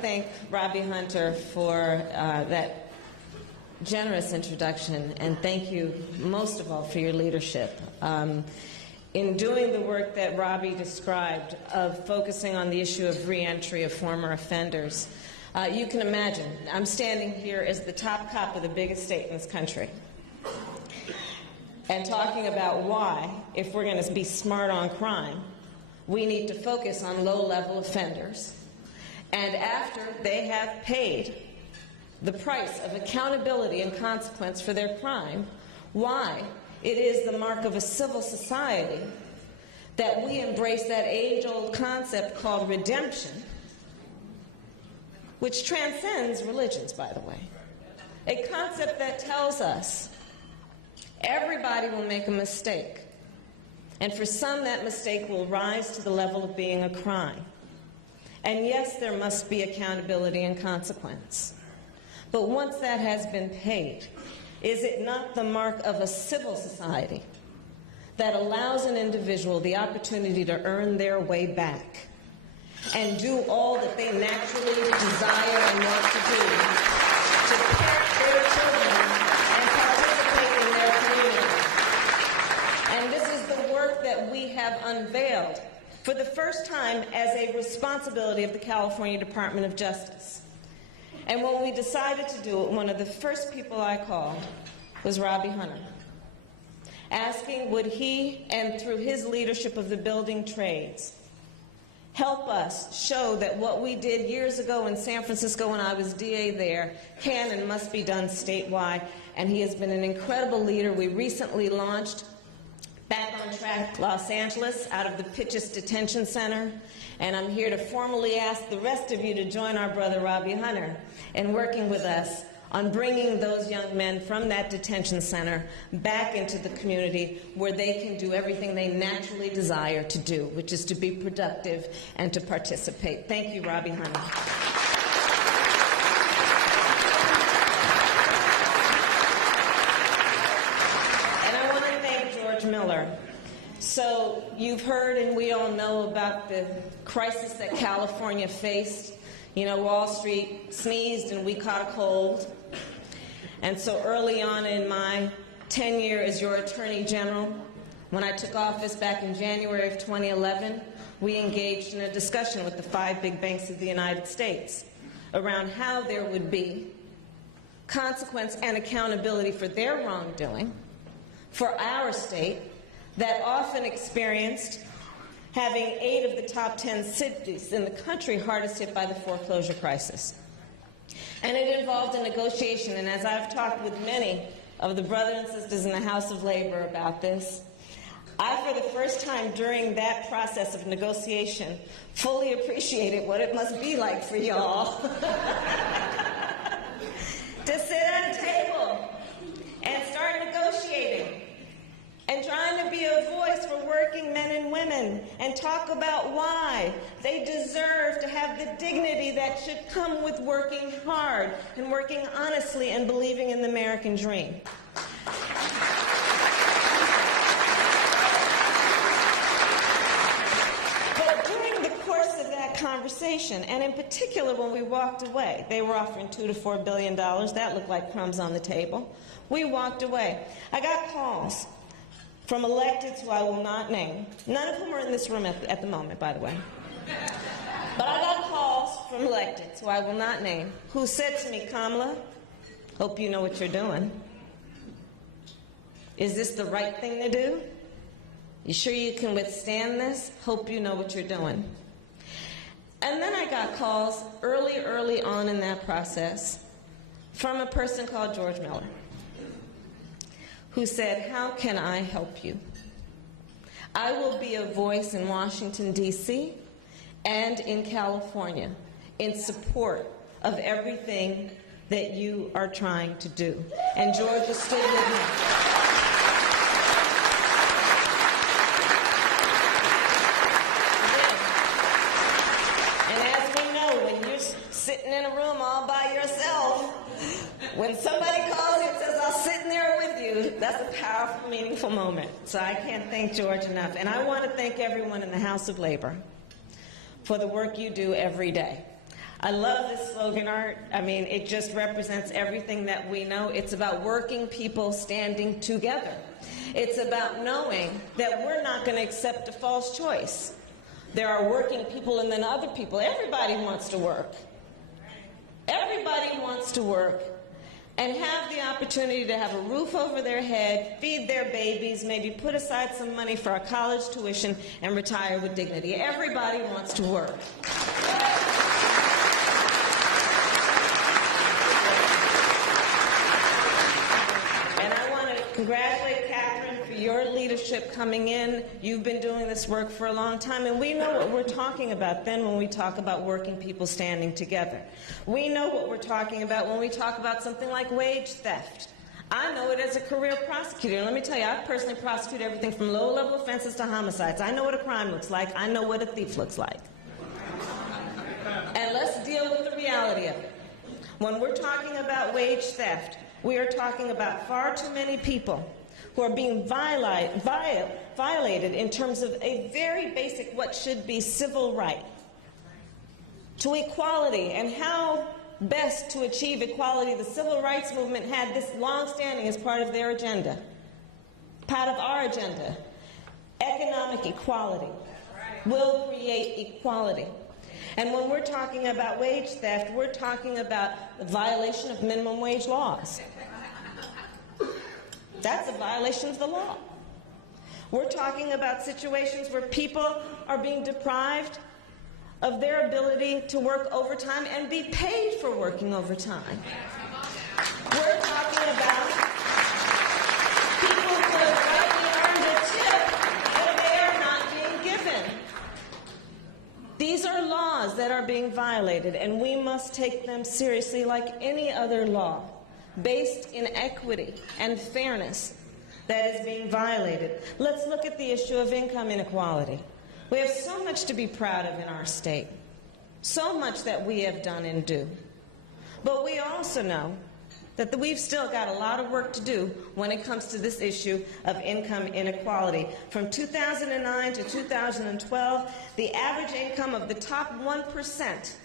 thank Robbie Hunter for that generous introduction, and thank you most of all for your leadership. In doing the work that Robbie described of focusing on the issue of reentry of former offenders, you can imagine, I'm standing here as the top cop of the biggest state in this country and talking about why, if we're going to be smart on crime, we need to focus on low-level offenders. And after they have paid the price of accountability and consequence for their crime, why it is the mark of a civil society that we embrace that age-old concept called redemption, which transcends religions, by the way. A concept that tells us everybody will make a mistake, and for some that mistake will rise to the level of being a crime. And yes, there must be accountability and consequence. But once that has been paid, is it not the mark of a civil society that allows an individual the opportunity to earn their way back and do all that they naturally desire and want to do, to parent their children and participate in their community? And this is the work that we have unveiled for the first time as a responsibility of the California Department of Justice. And when we decided to do it, one of the first people I called was Robbie Hunter, asking would he, and through his leadership of the building trades, help us show that what we did years ago in San Francisco when I was DA there can and must be done statewide. And he has been an incredible leader. We recently launched Back on Track Los Angeles out of the Pitchess Detention Center. And I'm here to formally ask the rest of you to join our brother Robbie Hunter in working with us on bringing those young men from that detention center back into the community where they can do everything they naturally desire to do, which is to be productive and to participate. Thank you, Robbie Hunter. Miller. So you've heard and we all know about the crisis that California faced. You know, Wall Street sneezed and we caught a cold. And so early on in my tenure as your Attorney General, when I took office back in January of 2011, we engaged in a discussion with the 5 big banks of the United States around how there would be consequence and accountability for their wrongdoing for our state that often experienced having 8 of the top 10 cities in the country hardest hit by the foreclosure crisis. And it involved a negotiation, and as I've talked with many of the brothers and sisters in the House of Labor about this, I, for the first time during that process of negotiation, fully appreciated what it must be like for y'all to sit at a table and start negotiating and trying to be a voice for working men and women and talk about why they deserve to have the dignity that should come with working hard and working honestly and believing in the American dream. But during the course of that conversation, and in particular when we walked away, they were offering $2 to $4 billion. That looked like crumbs on the table. We walked away. I got calls from electeds who I will not name, none of whom are in this room at the moment, by the way. But I got calls from electeds who I will not name, who said to me, Kamala, hope you know what you're doing. Is this the right thing to do? You sure you can withstand this? Hope you know what you're doing. And then I got calls early on in that process from a person called George Miller, who said, how can I help you? I will be a voice in Washington, D.C. and in California in support of everything that you are trying to do. And Georgia stood with me. And as we know, when you're sitting in a room all by yourself, when somebody calls you and says, I'll sit in there with you, that's a powerful, meaningful moment. So I can't thank George enough. And I want to thank everyone in the House of Labor for the work you do every day. I love this slogan art. I mean, it just represents everything that we know. It's about working people standing together. It's about knowing that we're not going to accept a false choice. There are working people and then other people. Everybody wants to work. Everybody wants to work and have the opportunity to have a roof over their head, feed their babies, maybe put aside some money for a college tuition, and retire with dignity. Everybody wants to work. And I want to congratulate Catherine for your leadership coming in. You've been doing this work for a long time, and we know what we're talking about then when we talk about working people standing together. We know what we're talking about when we talk about something like wage theft. I know it as a career prosecutor. Let me tell you, I personally prosecute everything from low-level offenses to homicides. I know what a crime looks like. I know what a thief looks like. And let's deal with the reality of it. When we're talking about wage theft, we are talking about far too many people who are being violated in terms of a very basic, what should be civil right to equality. And how best to achieve equality? The civil rights movement had this long-standing as part of their agenda, part of our agenda. Economic equality will create equality. And when we're talking about wage theft, we're talking about the violation of minimum wage laws. That's a violation of the law. We're talking about situations where people are being deprived of their ability to work overtime and be paid for working overtime. We're talking about people who have rightly earned a tip that they are not being given. These are laws that are being violated, and we must take them seriously like any other law based in equity and fairness that is being violated. Let's look at the issue of income inequality. We have so much to be proud of in our state, so much that we have done and do. But we also know that we've still got a lot of work to do when it comes to this issue of income inequality. From 2009 to 2012, the average income of the top 1%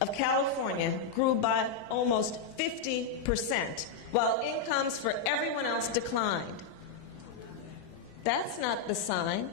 of California grew by almost 50%, while incomes for everyone else declined. That's not the sign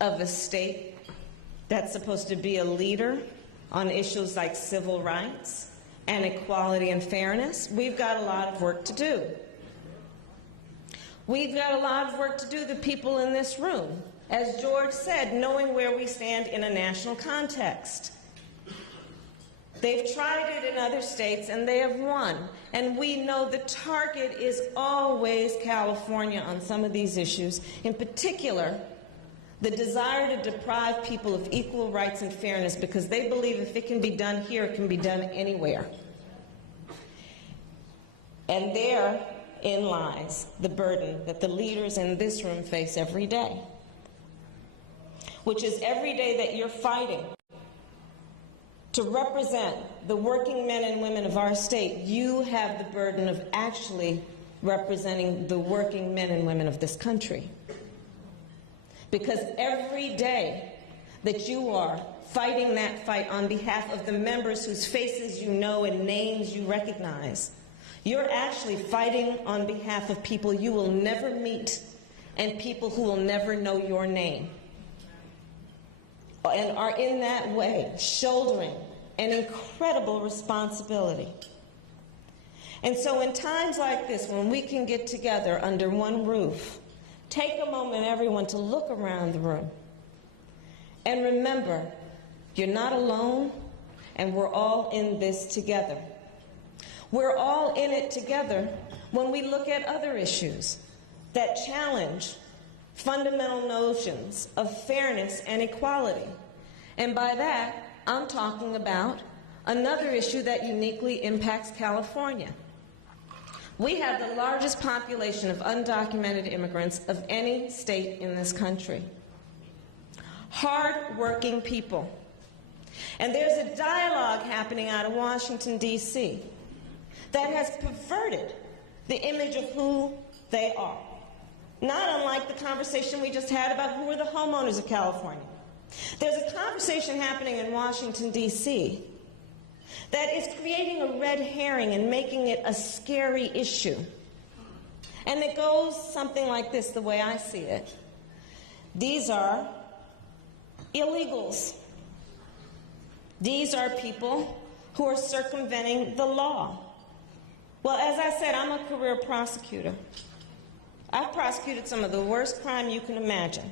of a state that's supposed to be a leader on issues like civil rights and equality and fairness. We've got a lot of work to do. We've got a lot of work to do, the people in this room, as George said, knowing where we stand in a national context. They've tried it in other states and they have won. And we know the target is always California on some of these issues, in particular the desire to deprive people of equal rights and fairness, because they believe if it can be done here, it can be done anywhere. And therein lies the burden that the leaders in this room face every day, which is every day that you're fighting to represent the working men and women of our state. You have the burden of actually representing the working men and women of this country. Because every day that you are fighting that fight on behalf of the members whose faces you know and names you recognize, you're actually fighting on behalf of people you will never meet and people who will never know your name, and are in that way shouldering an incredible responsibility. And so in times like this, when we can get together under one roof, take a moment, everyone, to look around the room and remember, you're not alone, and we're all in this together. We're all in it together when we look at other issues that challenge fundamental notions of fairness and equality. And by that, I'm talking about another issue that uniquely impacts California. We have the largest population of undocumented immigrants of any state in this country. Hard-working people. And there's a dialogue happening out of Washington, D.C. that has perverted the image of who they are. Not unlike the conversation we just had about who are the homeowners of California. There's a conversation happening in Washington, D.C. that is creating a red herring and making it a scary issue. And it goes something like this, the way I see it. These are illegals. These are people who are circumventing the law. Well, as I said, I'm a career prosecutor. I've prosecuted some of the worst crime you can imagine.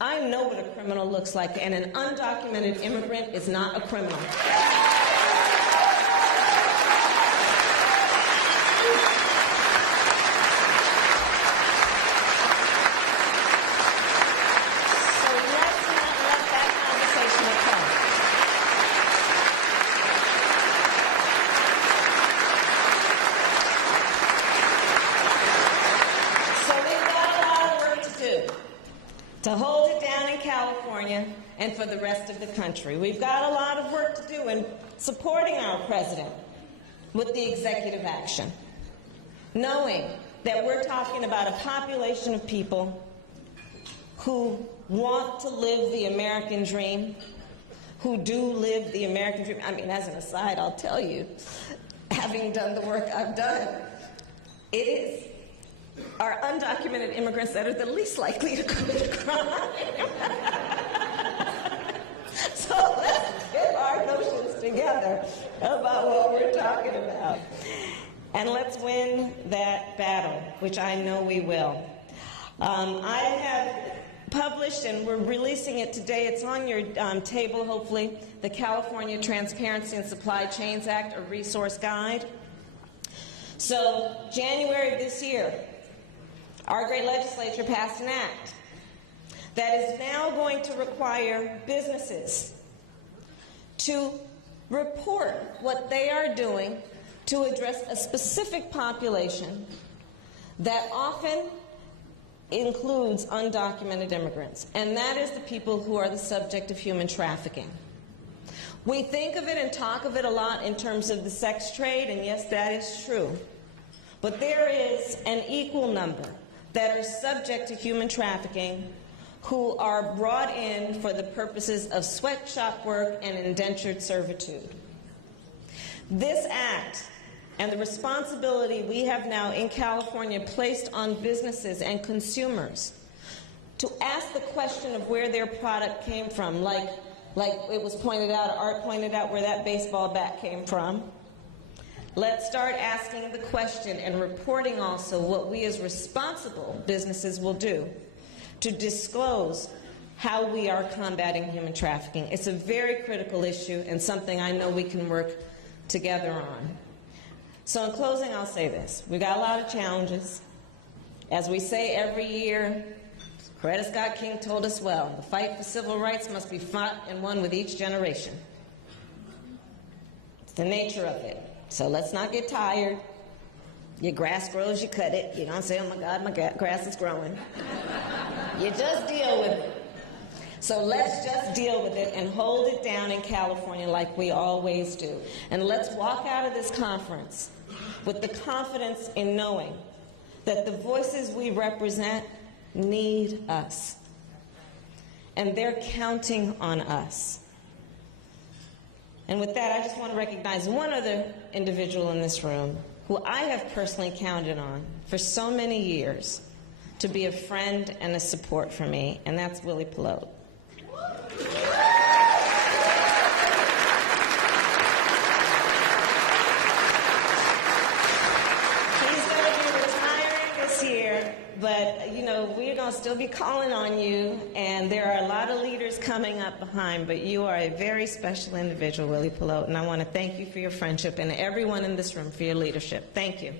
I know what a criminal looks like, and an undocumented immigrant is not a criminal. To hold it down in California and for the rest of the country. We've got a lot of work to do in supporting our president with the executive action, knowing that we're talking about a population of people who want to live the American dream, who do live the American dream. I mean, as an aside, I'll tell you, having done the work I've done, it is are undocumented immigrants that are the least likely to commit crime. So let's get our notions together about what we're talking about. And let's win that battle, which I know we will. I have published, and we're releasing it today, it's on your table, hopefully, the California Transparency and Supply Chains Act, a resource guide. So January of this year, our great legislature passed an act that is now going to require businesses to report what they are doing to address a specific population that often includes undocumented immigrants, and that is the people who are the subject of human trafficking. We think of it and talk of it a lot in terms of the sex trade, and yes, that is true. But there is an equal number that are subject to human trafficking who are brought in for the purposes of sweatshop work and indentured servitude. This act and the responsibility we have now in California placed on businesses and consumers to ask the question of where their product came from, like it was pointed out, Art pointed out where that baseball bat came from. Let's start asking the question and reporting also what we as responsible businesses will do to disclose how we are combating human trafficking. It's a very critical issue and something I know we can work together on. So in closing, I'll say this. We've got a lot of challenges. As we say every year, Coretta Scott King told us well, the fight for civil rights must be fought and won with each generation. It's the nature of it. So let's not get tired. Your grass grows, you cut it. You don't say, oh my God, my grass is growing. You just deal with it. So let's just deal with it and hold it down in California like we always do. And let's walk out of this conference with the confidence in knowing that the voices we represent need us. And they're counting on us. And with that, I just want to recognize one other individual in this room who I have personally counted on for so many years to be a friend and a support for me, and that's Willie Pelote. He's going to be retiring this year, but, you know, we're going to still be calling on you, and there are a lot of leaders coming up behind, but you are a very special individual, Willie Pelote, and I want to thank you for your friendship and everyone in this room for your leadership. Thank you.